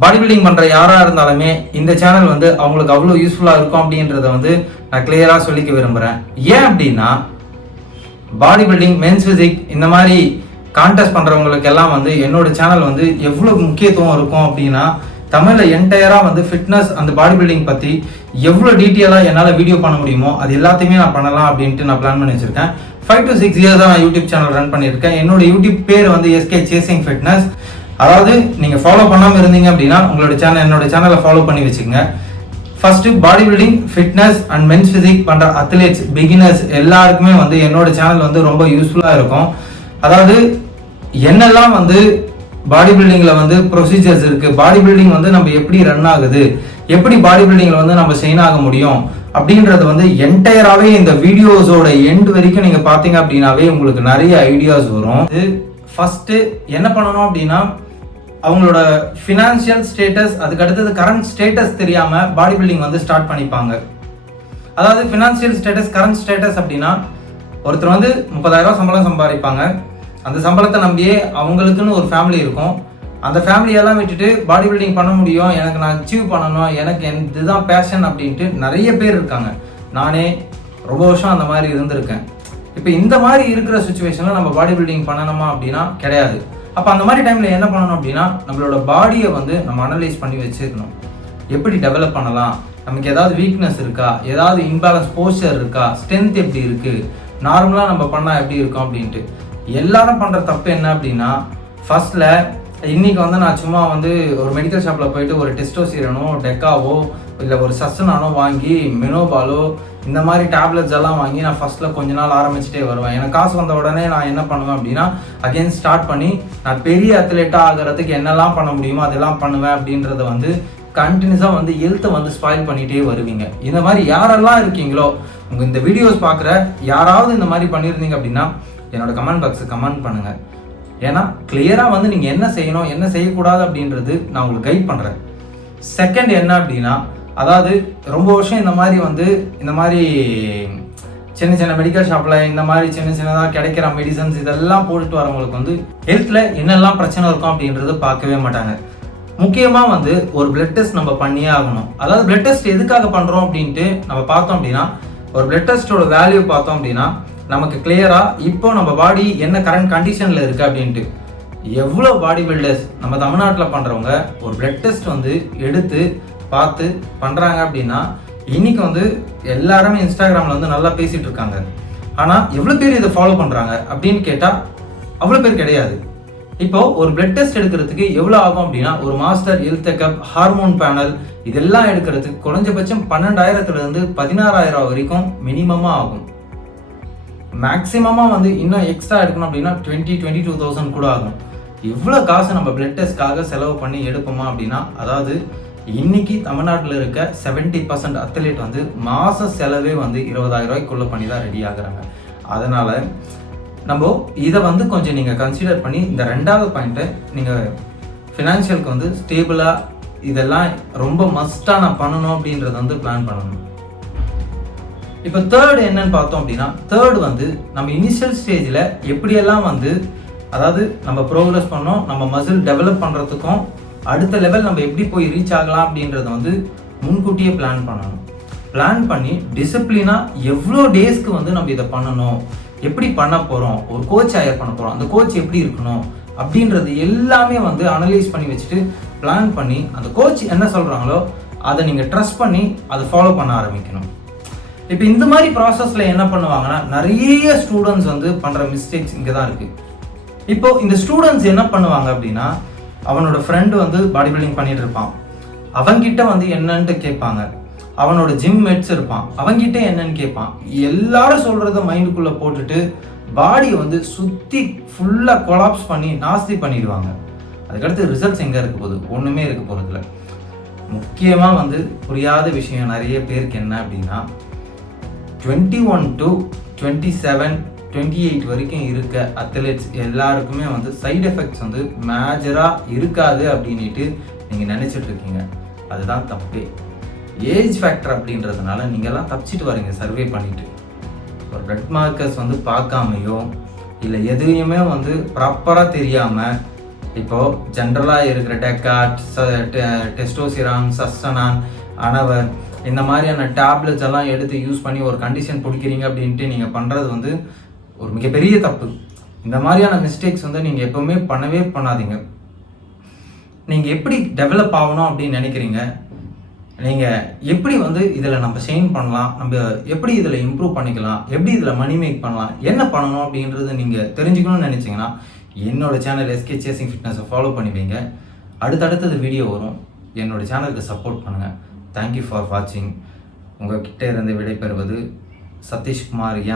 Body building பண்ற யாரா இருந்தாலுமே இந்த சேனல் வந்து அவங்களுக்கு அவ்வளோ யூஸ்ஃபுல்லா இருக்கும் அப்படின்றத வந்து நான் கிளியரா சொல்லிக்க விரும்புறேன். ஏன் அப்படின்னா பாடி பில்டிங், மென்ஸ் பிசிக் இந்த மாதிரி கான்டெஸ்ட் பண்றவங்களுக்கு எல்லாம் வந்து என்னோட சேனல் வந்து எவ்வளவு முக்கியத்துவம் இருக்கும் அப்படின்னா, தமிழ்ல என்டையரா வந்து ஃபிட்னஸ் அந்த பாடி பில்டிங் பத்தி எவ்வளவு டீட்டெயிலா என்னால வீடியோ பண்ண முடியுமோ அது எல்லாத்தையுமே நான் பண்ணலாம் அப்படின்ட்டு நான் பிளான் பண்ணி வச்சிருக்கேன். 5 to 6 இயர்ஸ் தான் யூடியூப் சேனல் ரன் பண்ணியிருக்கேன். என்னோட யூடியூப் பேர் வந்து SK சேசிங் ஃபிட்னஸ். அதாவது நீங்க ஃபாலோ பண்ணாம இருந்தீங்க அப்படின்னா உங்களோட சேனல், என்னோட சேனலை ஃபாலோ பண்ணி வச்சுக்கோங்க. First body building, fitness and men's physique பண்ற அத்லெட்ஸ், பிகினர்ஸ் எல்லாருக்குமே வந்து என்னோட சேனல் வந்து ரொம்ப யூஸ்ஃபுல்லா இருக்கும். அதாவது என்னெல்லாம் வந்து பாடி பில்டிங்ல வந்து ப்ரொசீஜர்ஸ் இருக்கு, பாடி பில்டிங் வந்து நம்ம எப்படி ரன் ஆகுது, எப்படி பாடி பில்டிங்ல வந்து நம்ம ஷைன் ஆக முடியும் அப்படின்றது வந்து என்டையராகவே இந்த வீடியோஸோட எண்ட் வரைக்கும் நீங்க பாத்தீங்க அப்படின்னாவே உங்களுக்கு நிறைய ஐடியாஸ் வரும். ஃபர்ஸ்ட் என்ன பண்ணணும் அப்படின்னா, அவங்களோட ஃபினான்ஷியல் ஸ்டேட்டஸ், அதுக்கு அடுத்தது கரண்ட் ஸ்டேட்டஸ் தெரியாம பாடி பில்டிங் வந்து ஸ்டார்ட் பண்ணிப்பாங்க. அதாவது ஃபினான்ஷியல் ஸ்டேட்டஸ், கரண்ட் ஸ்டேட்டஸ் அப்படின்னா, ஒருத்தர் வந்து 30,000 சம்பளம் சம்பாதிப்பாங்க. அந்த சம்பளத்தை நம்பியே அவங்களுக்குன்னு ஒரு ஃபேமிலி இருக்கும். அந்த ஃபேமிலியெல்லாம் விட்டுட்டு பாடி பில்டிங் பண்ண முடியும், எனக்கு நான் அச்சீவ் பண்ணணும், எனக்கு இதுதான் பேஷன் அப்படின்ட்டு நிறைய பேர் இருக்காங்க. நானே ரொம்ப வருஷம் அந்த மாதிரி இருந்திருக்கேன். இப்போ இந்த மாதிரி இருக்கிற சுச்சுவேஷனில் நம்ம பாடி பில்டிங் பண்ணணுமா அப்படின்னா கிடையாது. அப்போ அந்த மாதிரி டைமில் என்ன பண்ணணும் அப்படின்னா, நம்மளோட பாடியை வந்து நம்ம அனலைஸ் பண்ணி வச்சுக்கணும். எப்படி டெவலப் பண்ணலாம், நமக்கு ஏதாவது வீக்னஸ் இருக்கா, ஏதாவது இன்பேலன்ஸ் போஸ்டர் இருக்கா, ஸ்ட்ரென்த் எப்படி இருக்குது, நார்மலாக நம்ம பண்ணால் எப்படி இருக்கும் அப்படின்ட்டு. எல்லாரும் பண்ணுற தப்பு என்ன அப்படின்னா, ஃபர்ஸ்ட்ல இன்னைக்கு வந்து நான் சும்மா வந்து ஒரு மெடிக்கல் ஷாப்பில் போயிட்டு ஒரு டெஸ்டோஸ்டிரானோ, டெக்காவோ இல்லை ஒரு சஸ்டனானோ வாங்கி, மெனோபாலோ இந்த மாதிரி டேப்லெட்ஸ் எல்லாம் வாங்கி நான் ஃபர்ஸ்ட்ல கொஞ்ச நாள் ஆரம்பிச்சுட்டே வருவேன். எனக்கு காசு வந்த உடனே நான் என்ன பண்ணுவேன் அப்படின்னா, அகைன் ஸ்டார்ட் பண்ணி நான் பெரிய அத்லெட்டாக ஆகிறதுக்கு என்னெல்லாம் பண்ண முடியுமோ அதெல்லாம் பண்ணுவேன் அப்படின்றத வந்து கண்டினியூஸாக வந்து ஹெல்த்தை வந்து ஸ்பாயில் பண்ணிகிட்டே வருவீங்க. இந்த மாதிரி யாரெல்லாம் இருக்கீங்களோ, உங்கள் இந்த வீடியோஸ் பார்க்குற யாராவது இந்த மாதிரி பண்ணியிருந்தீங்க அப்படின்னா என்னோட கமெண்ட் பாக்ஸை கமெண்ட் பண்ணுங்கள். ஏன்னா கிளியராக வந்து நீங்கள் என்ன செய்யணும், என்ன செய்யக்கூடாது அப்படின்றது நான் உங்களுக்கு கைட் பண்ணுறேன். செகண்ட் என்ன அப்படின்னா, அதாவது ரொம்ப வருஷம் இந்த மாதிரி சின்ன சின்ன மெடிக்கல் ஷாப்பில் இந்த மாதிரி சின்னதாக கிடைக்கிற மெடிசன்ஸ் இதெல்லாம் போட்டுட்டு வரவங்களுக்கு வந்து ஹெல்த்தில் என்னெல்லாம் பிரச்சனை இருக்கும் அப்படின்றது பார்க்கவே மாட்டாங்க. முக்கியமாக வந்து ஒரு பிளட் டெஸ்ட் நம்ம பண்ணியே ஆகணும். அதாவது பிளட் டெஸ்ட் எதுக்காக பண்ணுறோம் அப்படின்ட்டு நம்ம பார்த்தோம் அப்படின்னா, ஒரு பிளட் டெஸ்ட்டோட வேல்யூ பார்த்தோம் அப்படின்னா நமக்கு கிளியரா இப்போ நம்ம பாடி என்ன கரண்ட் கண்டிஷன்ல இருக்கு அப்படின்ட்டு. எவ்வளோ பாடி பில்டர்ஸ் நம்ம தமிழ்நாட்டில் பண்றவங்க ஒரு பிளட் டெஸ்ட் வந்து எடுத்து பார்த்து பண்றாங்க அப்படின்னா, இன்னைக்கு வந்து எல்லாருமே இன்ஸ்டாகிராம்ல வந்து நல்லா பேசிட்டு இருக்காங்க. ஆனா எவ்வளவு பேர் இதை ஃபாலோ பண்றாங்க அப்படின்னு கேட்டா அவ்வளவு பேர் கிடையாது. இப்போ ஒரு பிளட் டெஸ்ட் எடுக்கிறதுக்கு எவ்வளவு ஆகும் அப்படின்னா, ஒரு master health checkup, hormone panel இதெல்லாம் எடுக்கிறதுக்கு குறைஞ்சபட்சம் 12,000 இருந்து 16,000 வரைக்கும் மினிமமா ஆகும். மேக்ஸிமமா வந்து இன்னும் எக்ஸ்ட்ரா எடுக்கணும் அப்படின்னா 22,000 கூட ஆகும். எவ்வளோ காசு நம்ம பிளட் டெஸ்ட்காக செலவு பண்ணி எடுப்போமா அப்படின்னா, அதாவது இன்னைக்கு தமிழ்நாட்டில் இருக்க 70% அத்லெட் வந்து மாச செலவே வந்து 20,000 ரூபாய்க்குள்ள பண்ணி தான் ரெடி ஆகுறாங்க. அதனால நம்ம இதை வந்து கொஞ்சம் நீங்கள் கன்சிடர் பண்ணி இந்த ரெண்டாவது பாயிண்ட்டை நீங்கள் ஃபினான்ஷியலுக்கு வந்து ஸ்டேபிளாக இதெல்லாம் ரொம்ப மஸ்டாக நான் பண்ணணும் அப்படின்றத வந்து பிளான் பண்ணணும். இப்போ தேர்ட் என்னன்னு பார்த்தோம் அப்படின்னா, தேர்ட் வந்து நம்ம இனிஷியல் ஸ்டேஜில் எப்படியெல்லாம் வந்து, அதாவது நம்ம ப்ரோக்ரஸ் பண்ணோம், நம்ம மசில் டெவலப் பண்ணுறதுக்கும் அடுத்த லெவல் நம்ம எப்படி போய் ரீச் ஆகலாம் அப்படின்றத வந்து முன்கூட்டியே பிளான் பண்ணணும். பிளான் பண்ணி டிசிப்ளினாக எவ்வளோ டேஸ்க்கு வந்து நம்ம இதை பண்ணணும், எப்படி பண்ண போகிறோம், ஒரு கோச் ஹையர் பண்ண போகிறோம், அந்த கோச் எப்படி இருக்கணும் அப்படின்றது எல்லாமே வந்து அனலைஸ் பண்ணி வச்சுட்டு பிளான் பண்ணி அந்த கோச் என்ன சொல்கிறாங்களோ அதை நீங்கள் ட்ரஸ்ட் பண்ணி அதை ஃபாலோ பண்ண ஆரம்பிக்கணும். இப்போ இந்த மாதிரி ப்ராசஸ்ல என்ன பண்ணுவாங்கன்னா, நிறைய ஸ்டூடெண்ட்ஸ் வந்து பண்ற மிஸ்டேக்ஸ் இங்கே தான் இருக்கு. இப்போ இந்த ஸ்டூடெண்ட்ஸ் என்ன பண்ணுவாங்க அப்படின்னா, அவனோட ஃப்ரெண்டு வந்து பாடி பில்டிங் பண்ணிட்டு இருப்பான், அவன்கிட்ட வந்து என்னன்ட்டு கேட்பாங்க. அவனோட ஜிம் மேட்ஸ் இருப்பான், அவன்கிட்ட என்னன்னு கேட்பான். எல்லாரும் சொல்றத மைண்டுக்குள்ள போட்டுட்டு பாடியை வந்து சுத்தி ஃபுல்லா கொலாப்ஸ் பண்ணி நாஸ்தி பண்ணிடுவாங்க. அதுக்கடுத்து ரிசல்ட்ஸ் எங்க இருக்க போகுது, ஒண்ணுமே இருக்க போறதில்ல. முக்கியமா வந்து புரியாத விஷயம் நிறைய பேருக்கு என்ன அப்படின்னா, 21 to 27, 28 வரைக்கும் இருக்க அத்லெட்ஸ் எல்லாருக்குமே வந்து சைடு எஃபெக்ட்ஸ் வந்து மேஜராக இருக்காது அப்படின்ட்டு நீங்கள் நினச்சிட்டு இருக்கீங்க. அதுதான் தப்பே. ஏஜ் ஃபேக்டர் அப்படின்றதுனால நீங்கள்லாம் தப்பிச்சிட்டு வரீங்க சர்வே பண்ணிட்டு. ஒரு பிளட் மார்க்கர்ஸ் வந்து பார்க்காமையோ இல்லை எதுவுமே வந்து ப்ராப்பராக தெரியாமல் இப்போது ஜென்ரலாக இருக்கிற டெக்காட், டெஸ்டோசிரான், சஸ்டனான், அனவர் இந்த மாதிரியான டேப்லெட்ஸ் எல்லாம் எடுத்து யூஸ் பண்ணி ஒரு கண்டிஷன் பிடிக்கிறீங்க அப்படின்ட்டு நீங்கள் பண்ணுறது வந்து ஒரு மிகப்பெரிய தப்பு. இந்த மாதிரியான மிஸ்டேக்ஸ் வந்து நீங்கள் எப்போவுமே பண்ணவே பண்ணாதீங்க. நீங்கள் எப்படி டெவலப் ஆகணும் அப்படின்னு நினைக்கிறீங்க, நீங்கள் எப்படி வந்து இதில் நம்ம ஷைன் பண்ணலாம், நம்ம எப்படி இதில் இம்ப்ரூவ் பண்ணிக்கலாம், எப்படி இதில் மணி மேக் பண்ணலாம், என்ன பண்ணணும் அப்படின்றது நீங்கள் தெரிஞ்சுக்கணும்னு நினச்சிங்கன்னா என்னோட சேனல் எஸ்கே சேசிங் ஃபிட்னஸை ஃபாலோ பண்ணி வைங்க. அடுத்தடுத்தது வீடியோ வரும். என்னோட சேனலுக்கு சப்போர்ட் பண்ணுங்கள். தேங்க்யூ ஃபார் வாட்சிங். உங்கள் கிட்டே இருந்து விடைபெறுவது சதீஷ்குமார் எம்.